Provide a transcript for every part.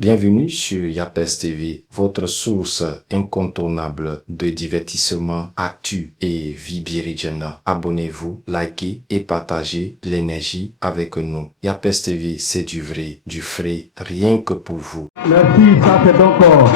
Bienvenue sur Yapes TV, votre source incontournable de divertissement, actu et vie biridjana. Abonnez-vous, likez et partagez l'énergie avec nous. Yapes TV, c'est du vrai, du frais, rien que pour vous. Merci, ça fait encore.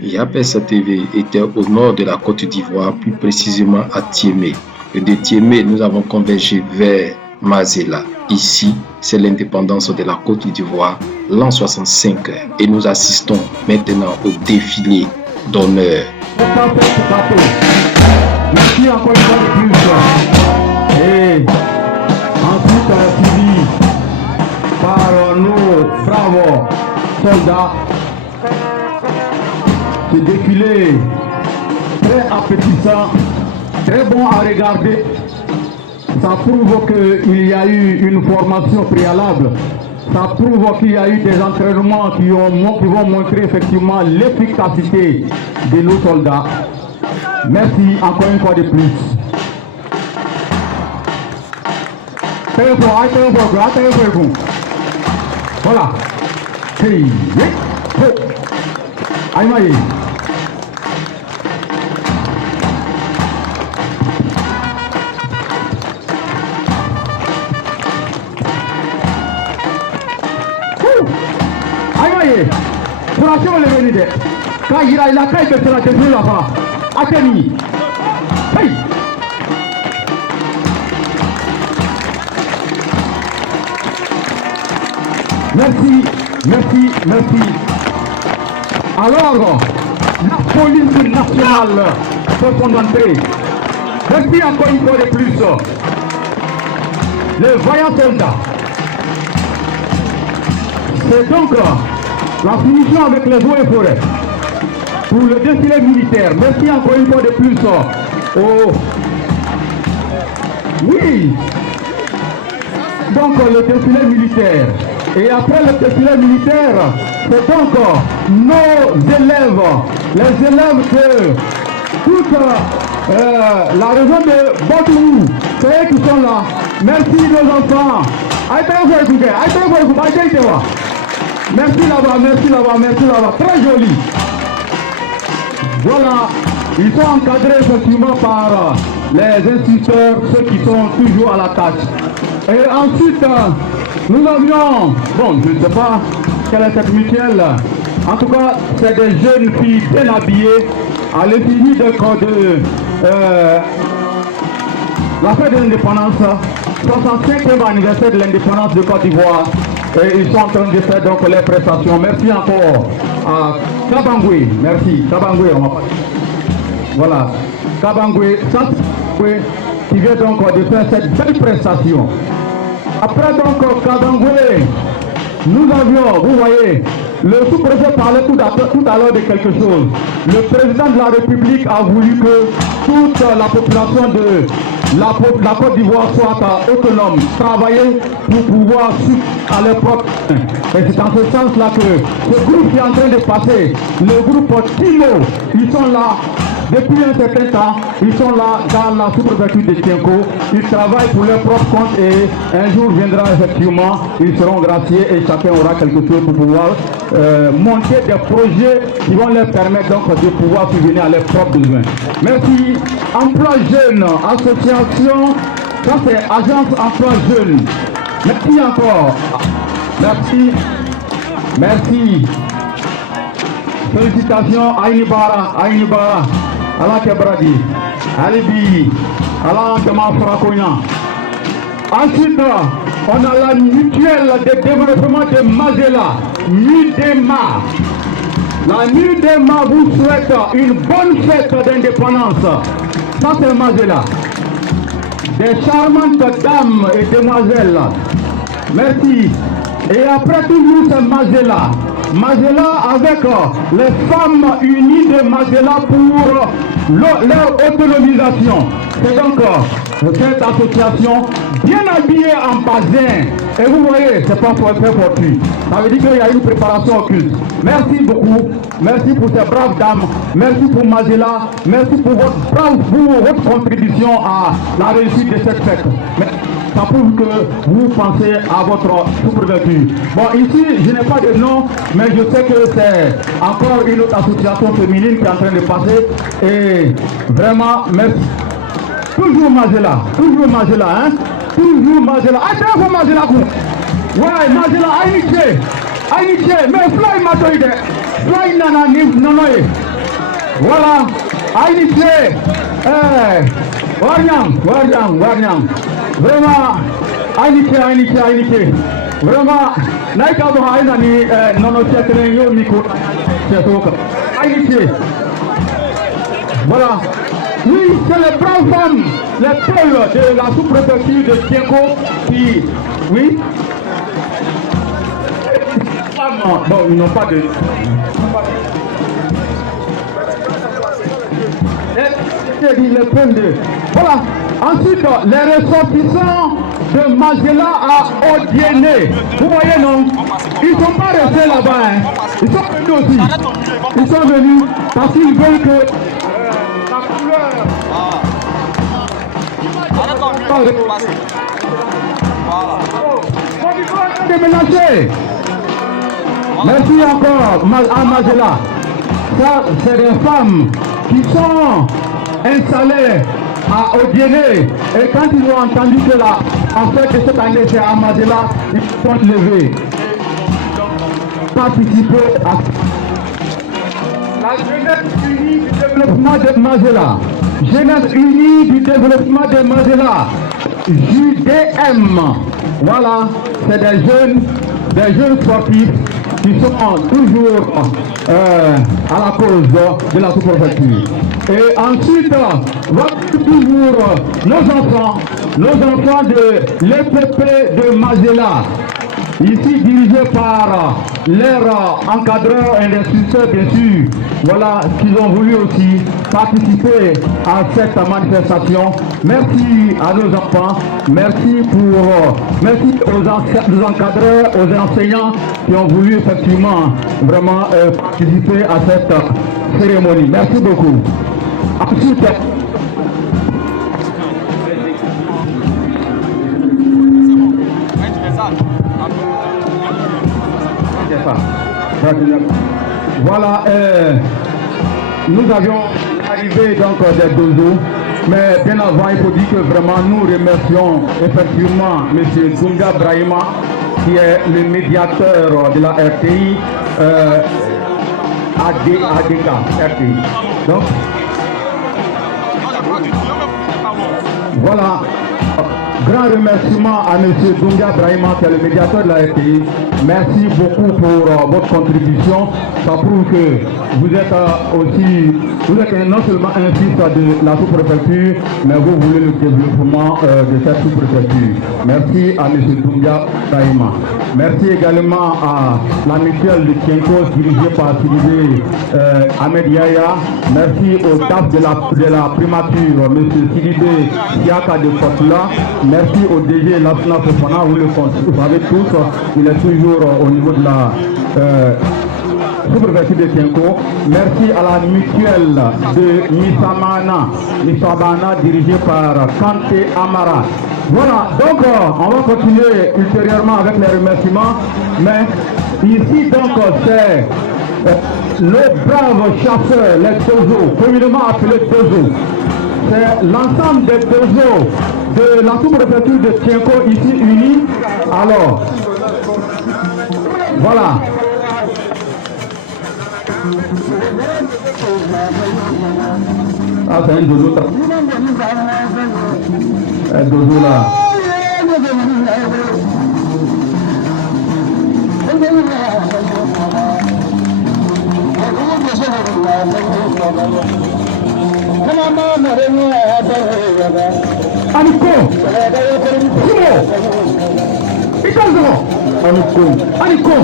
Yapes TV était au nord de la Côte d'Ivoire, plus précisément à Tiémé. Et de Tiémé, nous avons convergé vers Mazela. Ici, c'est l'indépendance de la Côte d'Ivoire, l'an 65. Et nous assistons maintenant au défilé d'honneur. Merci encore une fois de plus. Et ensuite, suivi par nos bravos soldats. Ce défilé très appétissant, très bon à regarder. Ça prouve qu'il y a eu une formation préalable. Ça prouve qu'il y a eu des entraînements qui vont montrer effectivement l'efficacité de nos soldats. Merci encore une fois de plus. Voilà. Aïmaï. Aïmaï. Pour la chose, les vénides. Quand il a la caille que c'est la défense là-bas. Attendez. Hey. Merci, merci, merci. Alors, la police nationale fait son entrée. Merci encore une fois de plus. Les vaillants soldats. C'est donc la finition avec les eaux et forêts pour le défilé militaire. Merci encore une fois de plus. Oh. Oui. Donc le défilé militaire. Et après le défilé militaire, c'est donc nos élèves, les élèves de toute la région de Botourou, c'est eux qui sont là. Merci nos enfants. Merci là-bas, merci là-bas, merci là-bas. Très joli. Voilà, ils sont encadrés effectivement par les instituteurs, ceux qui sont toujours à la tâche. Et ensuite, nous avions, bon, je ne sais pas quelle est cette mutuelle. En tout cas, c'est des jeunes filles bien habillées à l'effigie de la fête de l'indépendance, 65e anniversaire de l'indépendance de Côte d'Ivoire. Et ils sont en train de faire donc les prestations. Merci encore à Kabangwe. Merci. Kabangwe, on va pas. Voilà. Kabangwe, ça c'est qui vient donc de faire cette belle prestation. Après donc Kabangwe, nous avions, vous voyez, le sous-préfet parlait tout à l'heure de quelque chose. Le président de la République a voulu que toute la population de la Côte d'Ivoire soit autonome, travailler pour pouvoir à leur propre. Et c'est dans ce sens-là que ce groupe qui est en train de passer, le groupe Timo, ils sont là. Depuis un certain temps, ils sont là dans la sous-préfecture de Tienko. Ils travaillent pour leur propre compte et un jour viendra effectivement, ils seront graciés et chacun aura quelque chose pour pouvoir monter des projets qui vont leur permettre donc de pouvoir subvenir à leurs propres besoins. Merci. Emploi jeune, association, ça c'est agence emploi jeune. Merci encore. Merci. Merci. Félicitations à Inibara, Allah Kebradi, Alibi, Allah Kemafrakoya. Ensuite, on a la mutuelle de développement de Mazela, MUDEMA. La MUDEMA vous souhaite une bonne fête d'indépendance. Ça c'est Mazela. Des charmantes dames et demoiselles. Merci. Et après toujours c'est Mazela. Mazela avec les femmes unies de Mazela pour leur autonomisation. C'est donc cette association bien habillée en bazin. Et vous voyez, c'est pas très fortuit. Ça veut dire qu'il y a une préparation occulte. Merci beaucoup. Merci pour ces braves dames. Merci pour Mazela. Merci pour votre contribution à la réussite de cette fête. ça prouve que vous pensez à votre sous-préfecture. Bon, ici, je n'ai pas de nom, mais je sais que c'est encore une autre association féminine qui est en train de passer. Et vraiment, merci. Toujours Mazela, hein? Toujours Mazela. Ah, c'est un Mazela, quoi. Ouais, Mazela, Aïniché, mais fly Matoïde, fly Nana, Nonoé. Voilà, Aïniché, Warnyang. Vraiment, Aïniché. Vraiment, Naïka Bohaïnani, Nono Tchèque, Miko, Aïniché. Voilà. Oui, c'est les braves femmes, les peules de la sous-préfecture de Tienko qui... Oui. Bon, ils n'ont pas de... Les peules de... Voilà. Ensuite, les ressortissants de Mazela à Odiéné. Vous voyez, non? Ils ne sont pas restés là-bas. Hein. Ils sont venus aussi. Ils sont venus parce qu'ils veulent que... Merci encore à Mazela. Ça, c'est des femmes qui sont installées à Odiéné. Et quand ils ont entendu que la fête de cette année c'est à Mazela, ils se sont levés. Participer à la jeunesse unie du développement de Mazela. Jeunesse unie du développement de Mazela. JDM. Voilà, c'est des jeunes sportifs qui sont toujours à la cause de la sous-préfecture. Et ensuite, voilà toujours nos enfants de l'EPP de Mazela, ici dirigés par leurs encadreurs et les succès, bien sûr. Voilà, qu'ils ont voulu aussi participer à cette manifestation. Merci à nos enfants, merci aux encadreurs, aux enseignants qui ont voulu effectivement vraiment participer à cette cérémonie. Merci beaucoup. Ensuite, voilà, nous avions arrivé donc des dozos, mais bien avant, il faut dire que vraiment nous remercions effectivement M. Dunga Brahima, qui est le médiateur de la RTI, ADK RTI. Donc, voilà. Grand remerciement à M. Dunga Brahima, qui est le médiateur de la RTI. Merci beaucoup pour votre contribution. Ça prouve que vous êtes vous êtes non seulement un fils de la sous-préfecture, mais vous voulez le développement de cette sous-préfecture. Merci à M. Dunga Brahima. Merci également à la mutuelle de Tienko, dirigée par Sidibé Ahmed Yaya. Merci au DAF de la primature, M. Sidibé Siaka de Fotula. Merci au DG Lassana Fofana, vous le savez tous, il est toujours au niveau de la sous-préfecture de Tienko. Merci à la mutuelle de Nissamana, dirigée par Kanté Amara. Voilà, donc on va continuer ultérieurement avec les remerciements, mais ici donc c'est le brave chasseur, les dozos, communément appelés dozos. C'est l'ensemble des dozos de la sous-préfecture de Tienko ici unis. Alors, voilà. Ah, c'est un dozo. Un dozo là. Aniko, Simo, Ikazo, Aniko.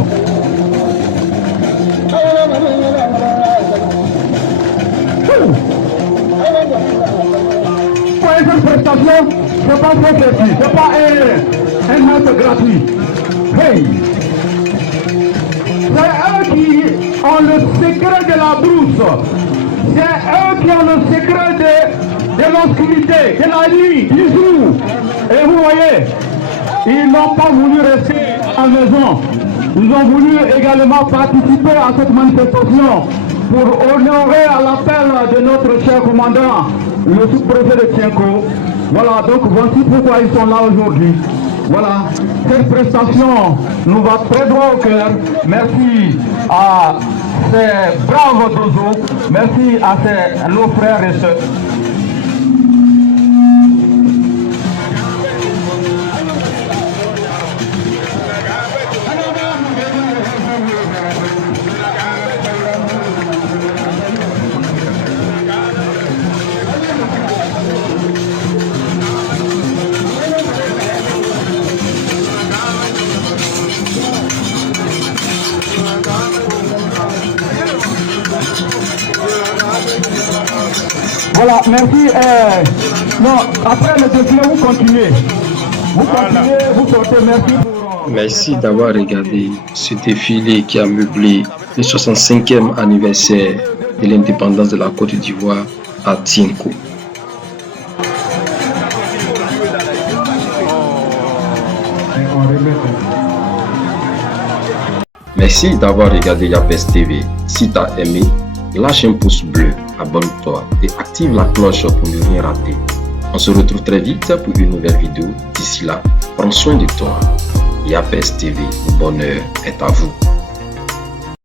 Pour cette prestation, c'est pas trop petit, c'est pas un mètre gratuit. Hey, c'est eux qui ont le secret de la brousse. C'est eux qui ont le secret de l'obscurité, de la nuit, du jour. Et vous voyez, ils n'ont pas voulu rester à la maison. Ils ont voulu également participer à cette manifestation pour honorer à l'appel de notre cher commandant, le sous-préfet de Tienko. Voilà, donc voici pourquoi ils sont là aujourd'hui. Voilà, cette prestation nous va très droit au cœur. Merci à ces braves dozos, merci à nos frères et sœurs. Voilà, merci. Non, après le défilé, vous continuez. Vous continuez, vous sortez. Merci pour... Merci d'avoir regardé ce défilé qui a meublé le 65e anniversaire de l'indépendance de la Côte d'Ivoire à Tienko. Merci d'avoir regardé Yapes TV. Si tu as aimé, lâche un pouce bleu, abonne-toi et active la cloche pour ne rien rater. On se retrouve très vite pour une nouvelle vidéo. D'ici là, prends soin de toi. Yapes TV, le bonheur est à vous.